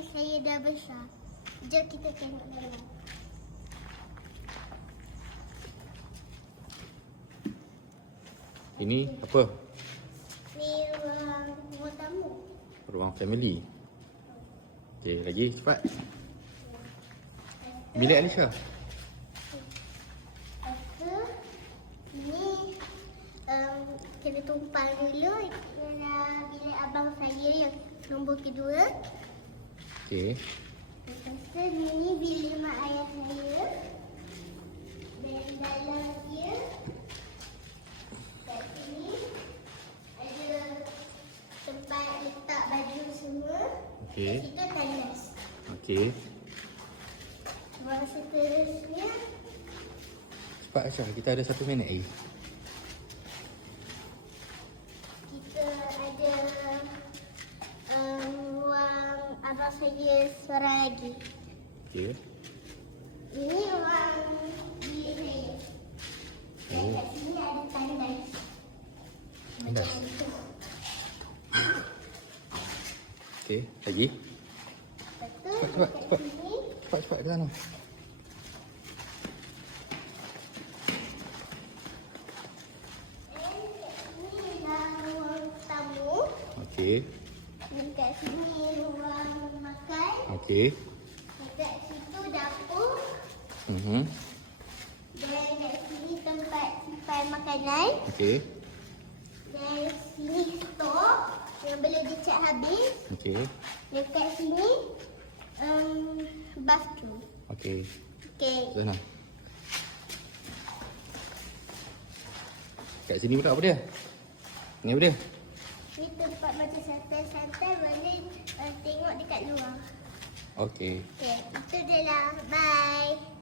tapi saya dah besar. Jom kita tengok dalam. Ini apa? Ni ruang tamu. Ruang family. Okey, lagi cepat. Bilik Alisha. Lepas ni kena tumpang dulu. Ialah bilik abang saya yang nombor kedua. Okey. Lepas tu ni bilik mak ayah saya. Dan dalam dia kat sini ada tempat letak baju semua. Okey. Kat situ tandas. Okey. Ruang seterusnya Cepat Aisyah, kita ada 1 minit lagi. kita ada ruang abang saya seorang lagi. Okey. Ini ruang bilik saya. Dan kat sini ada tandas. Tandas. Macam tu. Okey, lagi. Lepas tu Cepat, kat cepat. sini Cepat ke sana. ni adalah ruang tamu. Okey. Dan kat sini ruang makan. Okey. Kat situ dapur. Mhm. Dan kat sini tempat simpan makanan. Okey. Dan sini stok yang boleh dicat habis. Okey. Dekat sini bathroom. Okey. Okey. Sana. Kat sini pula apa dia? Ni apa dia? Ni tempat macam santai-santai boleh tengok dekat luar. Okey. Okey, itu dia lah. Bye.